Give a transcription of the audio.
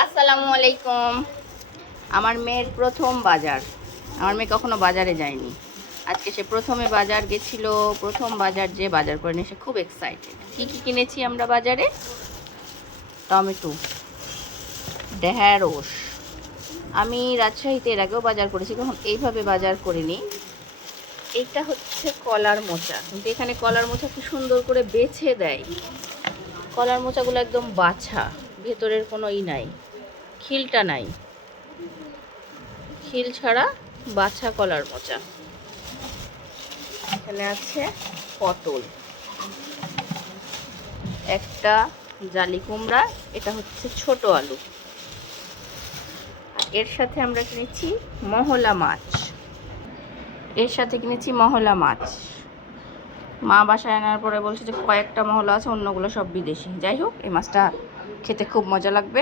আসসালামু আলাইকুম। আমার মেয়ের প্রথম বাজার। আমার মেয়ে কখনো বাজারে যায়নি। আজকে সে প্রথমে বাজার গেছিল, প্রথম বাজার যে বাজার করে নিয়ে সে খুব এক্সাইটেড কী কী কিনেছি আমরা বাজারে? টমেটো, ঢেঁড়স। আমি রাজশাহীতে এর আগেও বাজার করেছি, কখন এইভাবে বাজার করিনি। এইটা হচ্ছে কলার মোচা। কিন্তু এখানে কলার মোচা কি সুন্দর করে বেছে দেয়। কলার মোচাগুলো একদম বাছা, ভেতরের কোনো ই নাই, খিলটা নাই। খিল ছাড়া বাছা কলার মোচা। এখানে আছে পটল। একটা জালি কুমড়া, এটা হচ্ছে ছোট আলু। এর সাথে আমরা কিনেছি মহলা মাছ। এর সাথে কিনেছি মহলা মাছ। মা বাসায় আনার পরে বলছে যে কয়েকটা মহলা আছে, অন্যগুলো সব বিদেশি। যাই হোক, এই মাছটা খেতে খুব মজা লাগবে।